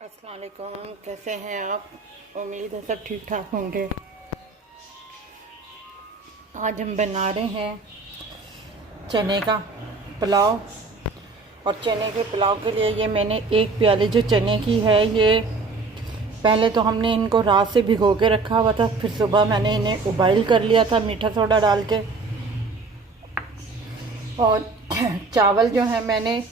अस्सलाम वालेकुम, कैसे हैं आप? उम्मीद है सब ठीक ठाक होंगे। आज हम बना रहे हैं चने का पुलाव। और चने के पुलाव के लिए ये मैंने एक प्याली जो चने की है, ये पहले तो हमने इनको रात से भिगो के रखा हुआ था, फिर सुबह मैंने इन्हें उबाइल कर लिया था मीठा सोडा डाल के। और चावल जो है मैंने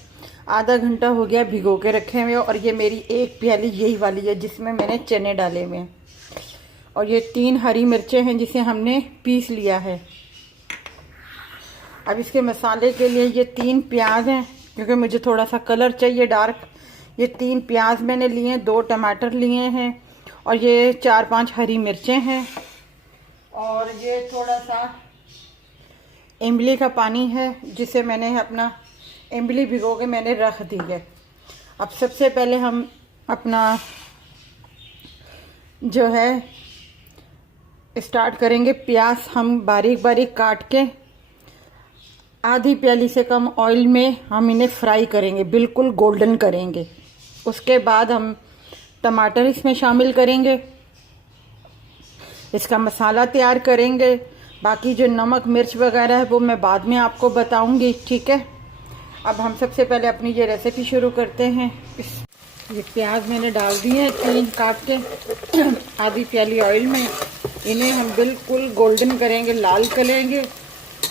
आधा घंटा हो गया भिगो के रखे हुए। और ये मेरी एक प्याली यही वाली है जिसमें मैंने चने डाले हुए हैं। और ये 3 हरी मिर्चें हैं जिसे हमने पीस लिया है। अब इसके मसाले के लिए ये 3 प्याज हैं, क्योंकि मुझे थोड़ा सा कलर चाहिए डार्क। ये 3 प्याज मैंने लिए, 2 टमाटर लिए हैं, और ये 4-5 हरी मिर्चें हैं। और ये थोड़ा सा इमली का पानी है जिसे मैंने अपना इमली भिगो के मैंने रख दी है। अब सबसे पहले हम अपना जो है स्टार्ट करेंगे। प्याज हम बारीक बारीक काट के आधी प्याली से कम ऑयल में हम इन्हें फ्राई करेंगे, बिल्कुल गोल्डन करेंगे। उसके बाद हम टमाटर इसमें शामिल करेंगे, इसका मसाला तैयार करेंगे। बाकी जो नमक मिर्च वगैरह है वो मैं बाद में आपको बताऊंगी, ठीक है। अब हम सबसे पहले अपनी ये रेसिपी शुरू करते हैं। ये प्याज मैंने डाल दिए हैं 3 काट के आधी प्याली ऑयल में। इन्हें हम बिल्कुल गोल्डन करेंगे, लाल करेंगे।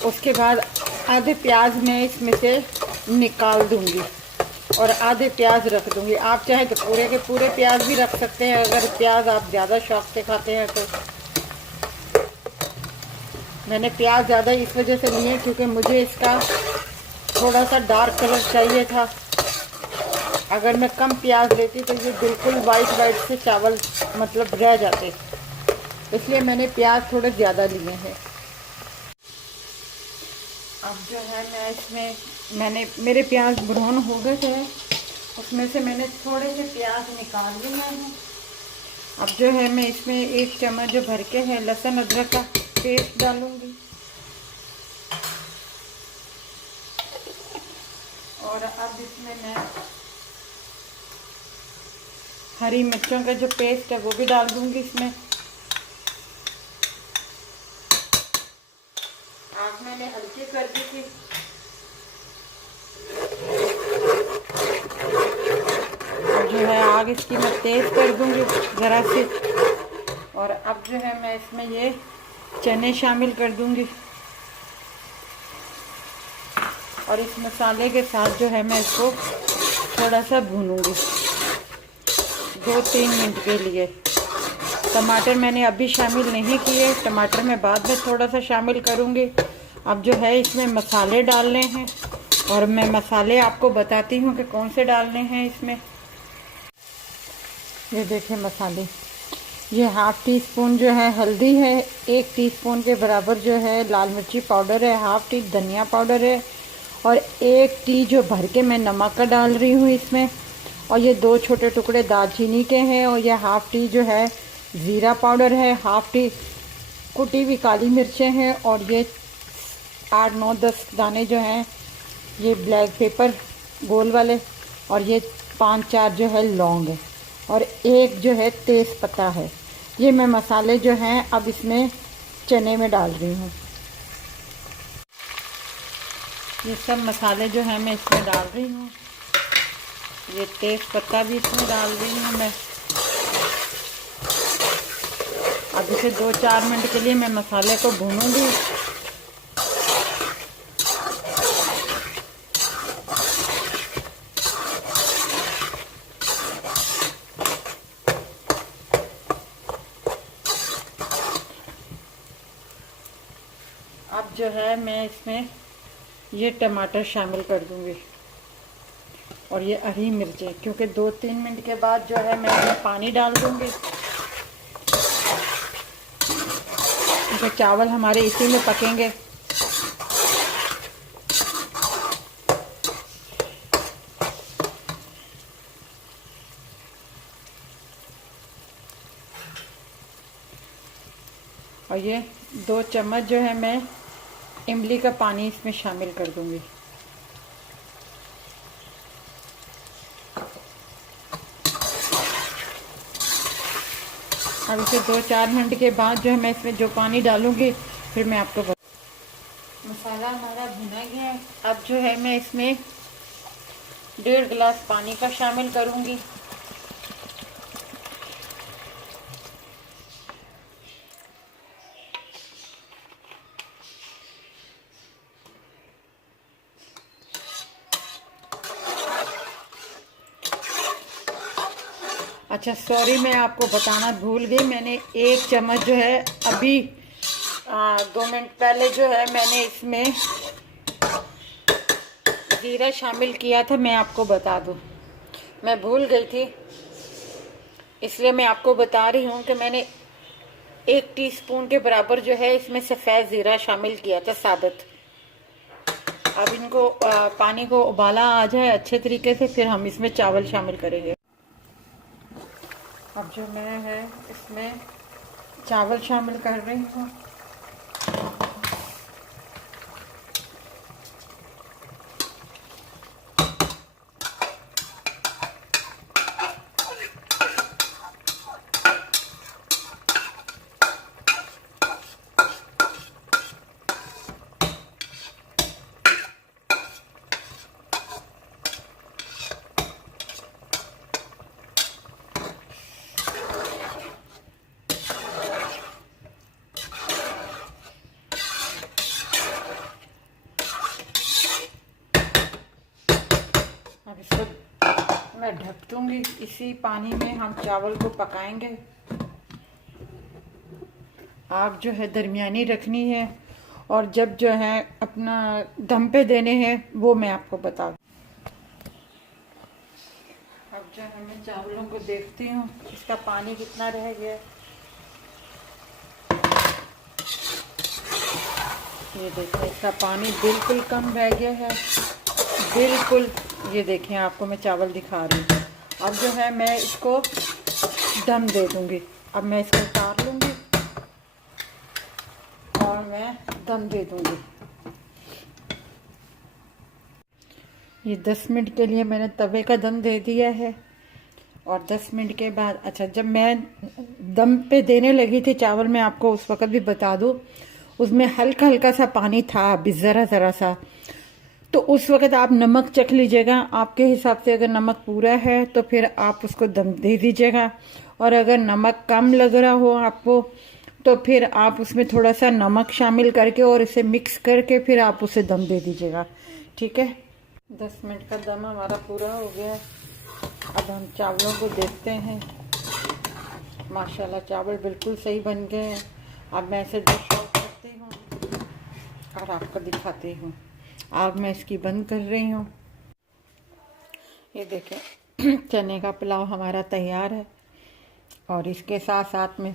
उसके बाद आधे प्याज मैं इसमें से निकाल दूंगी और आधे प्याज रख दूंगी। आप चाहे तो पूरे के पूरे प्याज भी रख सकते हैं, अगर प्याज आप ज़्यादा शौक से खाते हैं तो। मैंने प्याज ज़्यादा इस वजह से लिए क्योंकि मुझे इसका थोड़ा सा डार्क कलर चाहिए था। अगर मैं कम प्याज लेती तो ये बिल्कुल वाइट से चावल मतलब रह जाते, इसलिए मैंने प्याज थोड़े ज़्यादा लिए हैं। अब जो है मैं इसमें मेरे प्याज ब्राउन हो गए थे, उसमें से मैंने थोड़े से प्याज निकाल लिए हैं। अब जो है मैं इसमें 1 चम्मच जो भर के है लहसुन अदरक का पेस्ट डालूंगी। और अब इसमें मैं हरी मिर्चों का जो पेस्ट है वो भी डाल दूंगी इसमें। आग मैंने हल्की कर दी थी। और जो है आग इसकी मैं तेज़ कर दूंगी ज़रा सी। और अब जो है मैं इसमें ये चने शामिल कर दूंगी और इस मसाले के साथ जो है मैं इसको थोड़ा सा भूनूंगी 2-3 मिनट के लिए। टमाटर मैंने अभी शामिल नहीं किए, टमाटर मैं बाद में थोड़ा सा शामिल करूंगी। अब जो है इसमें मसाले डालने हैं और मैं मसाले आपको बताती हूँ कि कौन से डालने हैं इसमें। ये देखें मसाले, ये 1/2 टीस्पून जो है हल्दी है, 1 टीस्पून के बराबर जो है लाल मिर्ची पाउडर है, 1/2 टी धनिया पाउडर है, और 1 टी जो भर के मैं नमक का डाल रही हूँ इसमें। और ये 2 छोटे टुकड़े दालचीनी के हैं, और ये 1/2 टी जो है ज़ीरा पाउडर है, 1/2 टी कुटी हुई काली मिर्चें हैं, और ये 8-9-10 दाने जो हैं ये ब्लैक पेपर गोल वाले, और ये 5-4 जो है लौंग है, और 1 जो है तेज़ पत्ता है। ये मैं मसाले जो हैं अब इसमें चने में डाल रही हूँ। ये सब मसाले जो हैं मैं इसमें डाल रही हूँ। ये तेज़ पत्ता भी इसमें डाल रही हूँ मैं। अब इसे 2-4 मिनट के लिए मैं मसाले को भूनूंगी। अब जो है मैं इसमें ये टमाटर शामिल कर दूंगी और ये हरी मिर्चें, क्योंकि 2-3 मिनट के बाद जो है मैं इसमें पानी डाल दूंगी, क्योंकि चावल हमारे इसी में पकेंगे। और ये 2 चम्मच जो है मैं इमली का पानी इसमें शामिल कर दूंगी। अब इसे 2-4 मिनट के बाद जो है मैं इसमें जो पानी डालूँगी फिर मैं आपको मसाला हमारा भुना गया है। अब जो है मैं इसमें 1.5 गिलास पानी का शामिल करूँगी। अच्छा सॉरी, मैं आपको बताना भूल गई, मैंने 1 चम्मच जो है अभी 2 मिनट पहले जो है मैंने इसमें ज़ीरा शामिल किया था। मैं आपको बता दूं, मैं भूल गई थी, इसलिए मैं आपको बता रही हूँ कि मैंने 1 टीस्पून के बराबर जो है इसमें सफ़ेद ज़ीरा शामिल किया था साबुत। अब इनको पानी को उबाला आ जाए अच्छे तरीके से, फिर हम इसमें चावल शामिल करेंगे। अब जो मैं है इसमें चावल शामिल कर रही हूँ। अब इसको मैं ढक दूंगी, इसी पानी में हम चावल को पकाएंगे। आग जो है दरमियानी रखनी है और जब जो है अपना दम पे देने हैं वो मैं आपको बता दूँ। अब जो है मैं चावलों को देखती हूँ इसका पानी कितना रह गया। ये देखिए इसका पानी बिल्कुल कम रह गया है, बिल्कुल। ये देखें, आपको मैं चावल दिखा रही हूँ। अब जो है मैं इसको दम दे दूँगी। अब मैं इसको उतार लूँगी और मैं दम दे दूँगी। ये 10 मिनट के लिए मैंने तवे का दम दे दिया है और 10 मिनट के बाद, अच्छा जब मैं दम पे देने लगी थी चावल, मैं आपको उस वक़्त भी बता दूँ उसमें हल्का हल्का सा पानी था, अभी ज़रा सा। तो उस वक़्त आप नमक चख लीजिएगा, आपके हिसाब से अगर नमक पूरा है तो फिर आप उसको दम दे दीजिएगा, और अगर नमक कम लग रहा हो आपको तो फिर आप उसमें थोड़ा सा नमक शामिल करके और इसे मिक्स करके फिर आप उसे दम दे दीजिएगा। ठीक है, 10 मिनट का दम हमारा पूरा हो गया। अब हम चावलों को देखते हैं। माशाल्लाह चावल बिल्कुल सही बन गए हैं। अब मैं इसे डिश आउट करती हूँ और आपको दिखाती हूँ। आग मैं इसकी बंद कर रही हूँ। ये देखें चने का पुलाव हमारा तैयार है और इसके साथ साथ में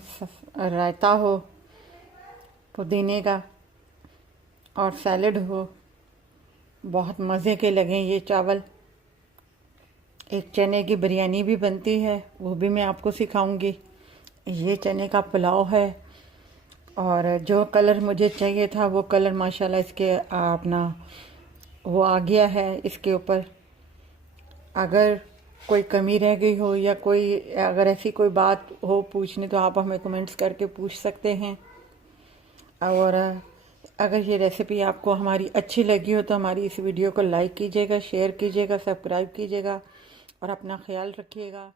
रायता हो पुदीने का और सैलेड हो। बहुत मज़े के लगे ये चावल। एक चने की बिरयानी भी बनती है, वो भी मैं आपको सिखाऊंगी। ये चने का पुलाव है और जो कलर मुझे चाहिए था वो कलर माशाल्लाह इसके अपना वो आ गया है इसके ऊपर। अगर कोई कमी रह गई हो या कोई अगर ऐसी कोई बात हो पूछनी तो आप हमें कमेंट्स करके पूछ सकते हैं। और अगर ये रेसिपी आपको हमारी अच्छी लगी हो तो हमारी इस वीडियो को लाइक कीजिएगा, शेयर कीजिएगा, सब्सक्राइब कीजिएगा और अपना ख्याल रखिएगा।